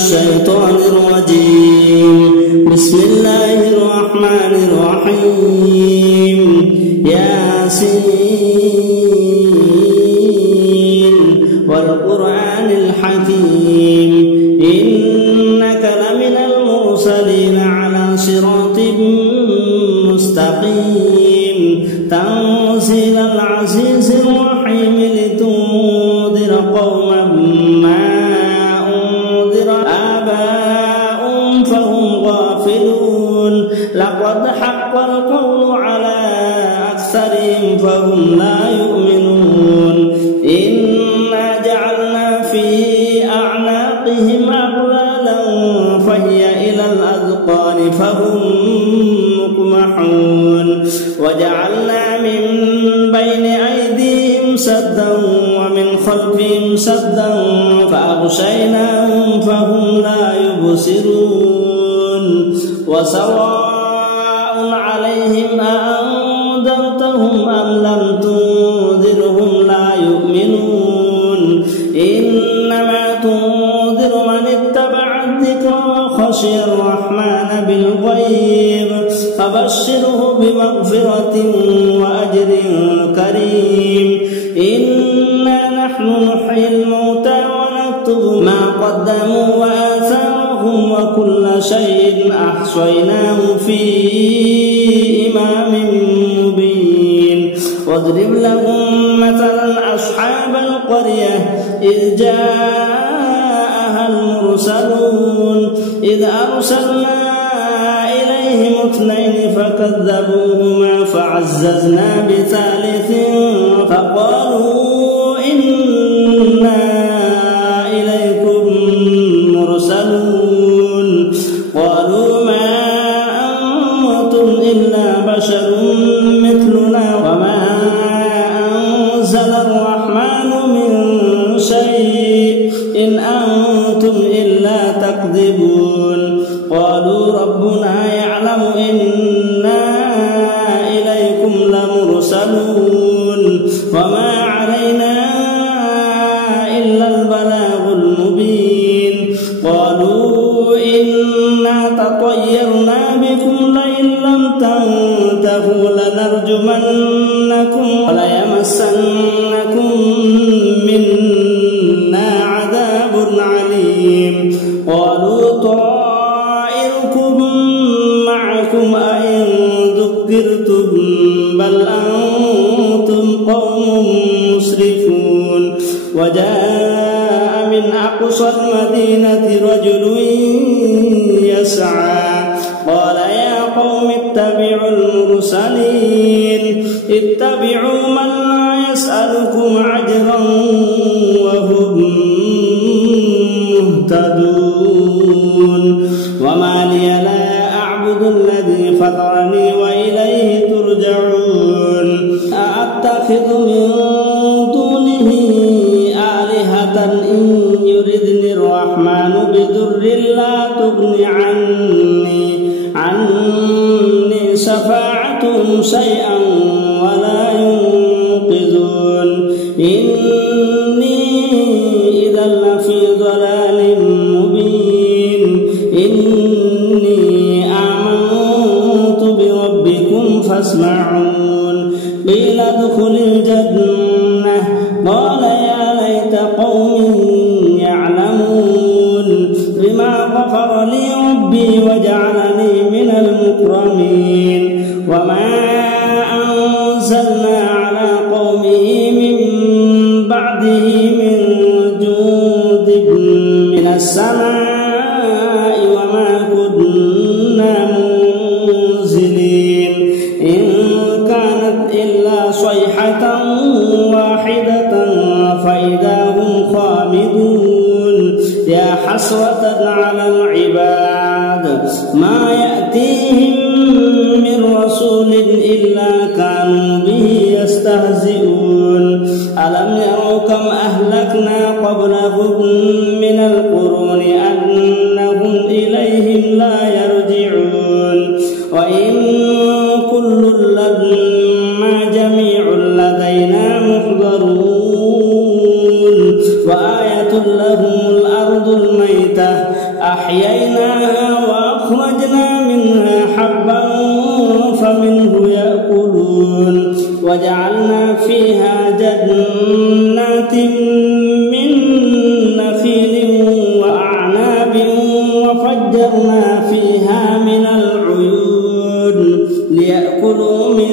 الشيطان الرجيم. بسم الله الرحمن الرحيم. ياسين والقرآن الحكيم إنك لمن المرسلين على صراط مستقيم تنزيل العزيز الرحيم لتنذر قوما ما أنذر آباؤهم فهم غافلون لقد حق القول على أكثرهم فهم لا يؤمنون إنا جعلنا في أعناقهم أغلالا فهي إلى الأذقان فهم مقمحون وجعلنا من بين أيديهم سدا ومن خلفهم سدا فأغشيناهم فهم لا يبصرون وسواء عليهم أأنذرتهم أم لم تنذرهم لا يؤمنون إنما تنذر من اتبع الذكر وخشي الرحمن بالغيب فبشره بمغفرة وأجر كريم. إنا نحن نحيي الموتى ونكتب ما قدموا وآثارهم وكل شيء أحصيناه في إمام مبين. واضرب لهم مثلا أصحاب القرية إذ جاءها المرسلون إذ أرسلنا إليهم 2 فكذبوهما فعززنا بثالث فقالوا إنا إليكم مرسلون قالوا ما أنتم إلا بشر مثلنا وما أنزل الرحمن من شيء إن أنتم إلا تكذبون قالوا ربنا يعلم إنا إليكم لمرسلون وما علينا إلا البلاغ المبين. قالوا إنا تطيرنا بكم لئن لم تنتهوا لنرجمنكم وليمسنكم منا عذاب عليم. قالوا طائركم معكم أئن ذكرتم بل أنتم قوم مسرفون. وجاء من أقصى المدينة رجل يسعى قال يا قوم اتبعوا المرسلين اتبعوا من لا يسألكم أجرا وهم مهتدون. وما لي لا أعبد الذي فطرني وإليه ترجعون. أأتخذ من دونه آلهة إن يردني الرحمن بضر لا تغن عني شفاعتهم شيئا ولا ينقذون. إني إذا لفي ضلال مبين. إني آمنت بربكم فاسمعون. قيل ادخل الجنة قال يا ليت قومي يعلمون بما غفر لي ربي وجعلني من المكرمين. وما أنزلنا على قومه من بعده من جند من السماء وما كنا منزلين إن كانت إلا صيحة واحدة فإذا هم خامدون. يا حسرة على العباد ما يأتيهم من رسول إلا كانوا به يستهزئون. ألم يروا كم أهلكنا قبلهم من القرون أنهم إليهم لا يرجعون. وإن كل لما جميع لدينا محضرون. وآية لهم الأرض الميتة أحييناها وأخرجنا منها حبا فمنه يأكلون وجعلنا فيها جنات من نخيل وأعناب وفجرنا فيها من العيون ليأكلوا من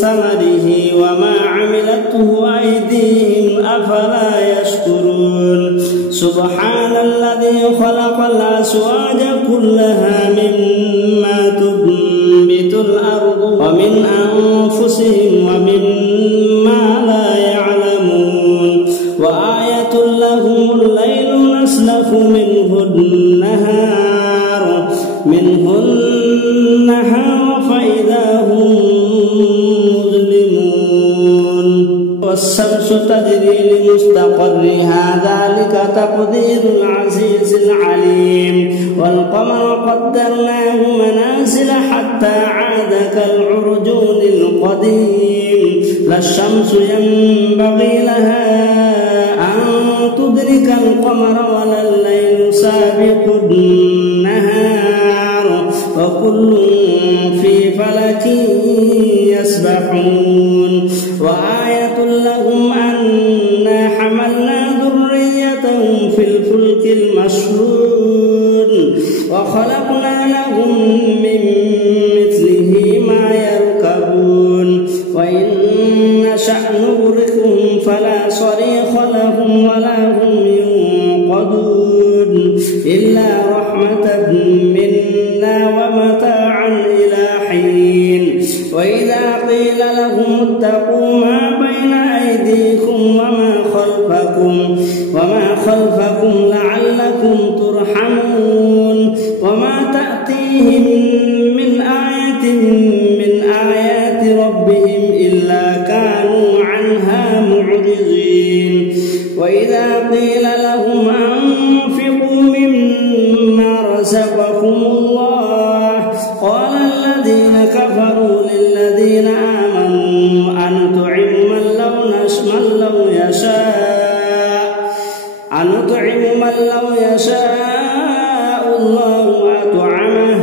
ثمره وما عملته أيديهم أفلا يشكرون سبحان الذي خلق الأزواج كلها مما تنبت الأرض ومن أنفسهم ومما لا يعلمون وآية لهم الليل نسلخ منه النهار فإذا هم مظلمون والشمس تجري لمستقرها ذلك تقدير العزيز العليم والقمر قدرناه منازل حتى عاد كالعرجون القديم لا الشمس ينبغي لها أن تدرك القمر ولا الليل سابق النهار وكل في فلك يسبحون وآية لهم أنا حملنا ذريتهم في الفلك المشحون وخلقنا لهم من مثله ما يركبون وإن نشأ نغرقهم فلا صريخ لهم ولا هم ينقذون إلا رحمة منا ومتاعا إلى حين وإذا قيل لهم اتقوا ما بين أيديكم وما خلفكم لعلكم ترحمون وما تأتيهم من آية من آيات ربهم إلا كانوا عنها معرضين وإذا قيل لهم أنفقوا مما رزقكم الله قال الذين كفروا للذين آمنوا أنطعم من لو يشاء الله أطعمه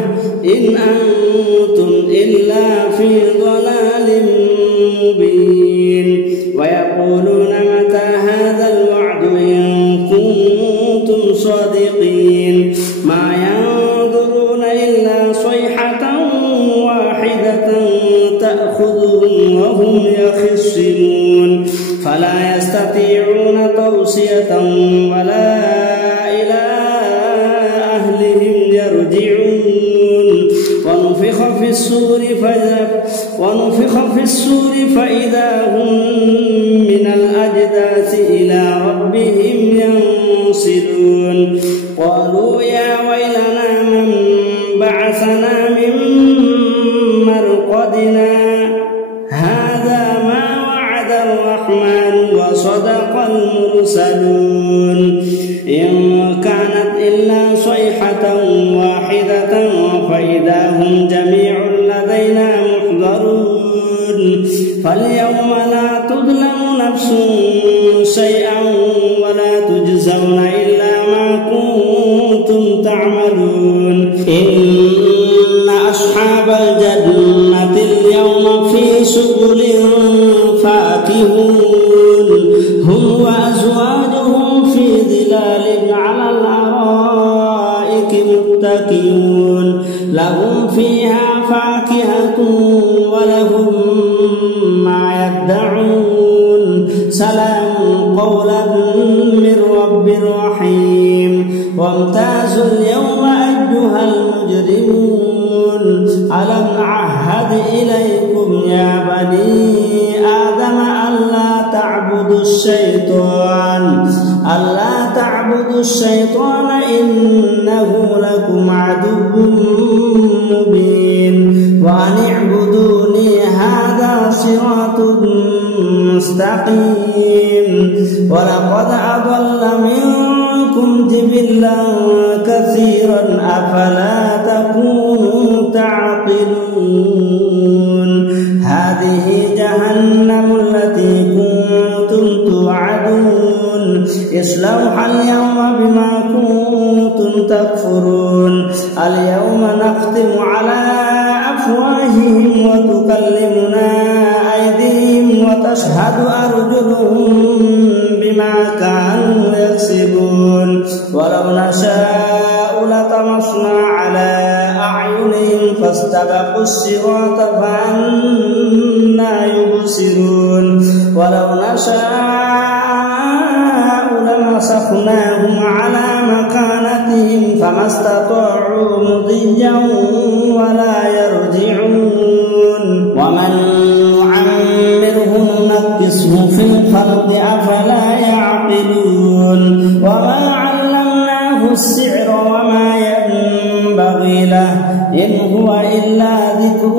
إن أنتم إلا في ضلال مبين ويقولون متى هذا الوعد إن كنتم صادقين ما ينظرون إلا صيحة واحدة تأخذهم وهم يخصمون فلا يستطيعون توصية ولا إلى أهلهم يرجعون ونفخ في السور فإذا هم من الأجداث إلى ربهم ينسلون قالوا يا ويلنا من بعثنا من مرقدنا هذا ما وعد الرحمن وصدق المرسلون إن كانت إلا صيحة واحدة فإذا هم جميع لدينا محضرون فاليوم لا تظلم نفس شيئا ولا تجزون إلا ما كنتم تعملون إن أصحاب الجنة اليوم في شغل فاكهون هم وأزواجهم في ظلال على الأرائك متكئون لهم فيها فاكهة ولهم ما يدعون سلام قولا من رب رحيم وامتازوا اليوم أيها المجرمون ألم أعهد إليكم يا بني آدم ألا تعبدوا الشيطان إنه لكم عدو مبين وأن اعبدوني هذا صراط مستقيم ولقد أضل منكم جبلا كثيرا أفلا تكونوا تعقلون هذه جهنم التي كنتم توعدون اصلوها اليوم بما تكفرون اليوم نختم على أفواههم وتكلمنا أيديهم وتشهد أرجلهم بما كانوا يكسبون ولو نشاء لطمسنا على أعينهم فاستبقوا الصراط فأنى يبصرون ولو نشاء لمسخناهم على مكانتهم فما استطاعوا مضيا ولا يرجعون ومن نعمره ننكسه في الخلق أفلا يعقلون وما علمناه السحر وما ينبغي له إن هو إلا ذكر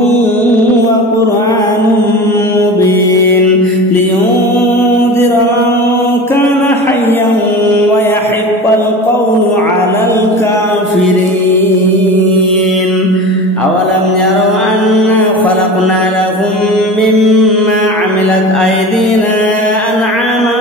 وقرآن مبين لينذر من كان حيا ويحق القول على الكافرين أولم يروا أنا خلقنا لهم مما عملت أيدينا أنعاما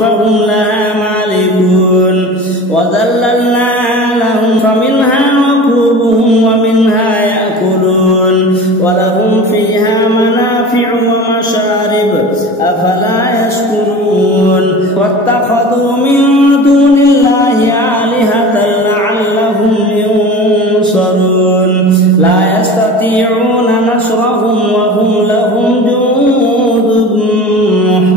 فهم لها مالكون وذللناها لهم فمنها ركوبهم ومنها يأكلون ولهم فيها منافع ومشارب أفلا يشكرون واتخذوا من دون الله آلهة لعلهم ينصرون لا يستطيعون نصرهم وهم لهم جند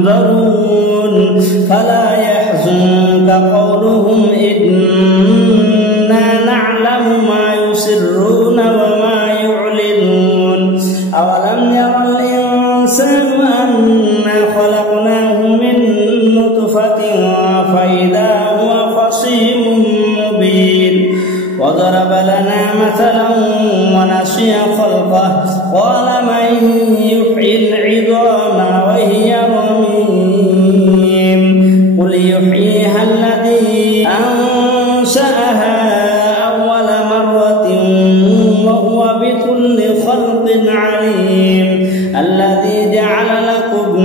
محضرون فلا يحزنك قولهم إنا نعلم ما يسرون وما يعلنون أولم ير الإنسان أنا خلقناه من نطفة فإذا هو خصيم مبين وضرب لنا مثلا ونسي خلقه قال من يحيي العظام وهي رميم قل يحييها الذي أنشأها أول مرة وهو بكل خلق عليم الذي جعل لكم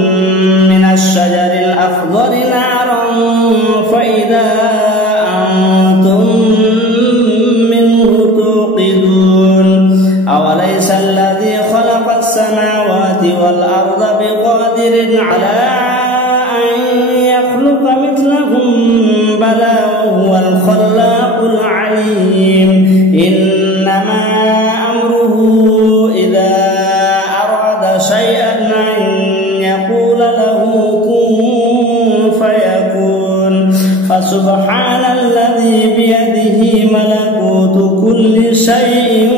من الشجر الأخضر نارا فإذا أنتم منه توقدون أوليس الذي خلق السماوات والأرض بقادر على أن يخلق مثلهم بلى وهو الخلاق العليم إنما أمره إذا أراد شيئا أن يقول له كن فيكون فسبحان الذي بيده ملكوت كل شيء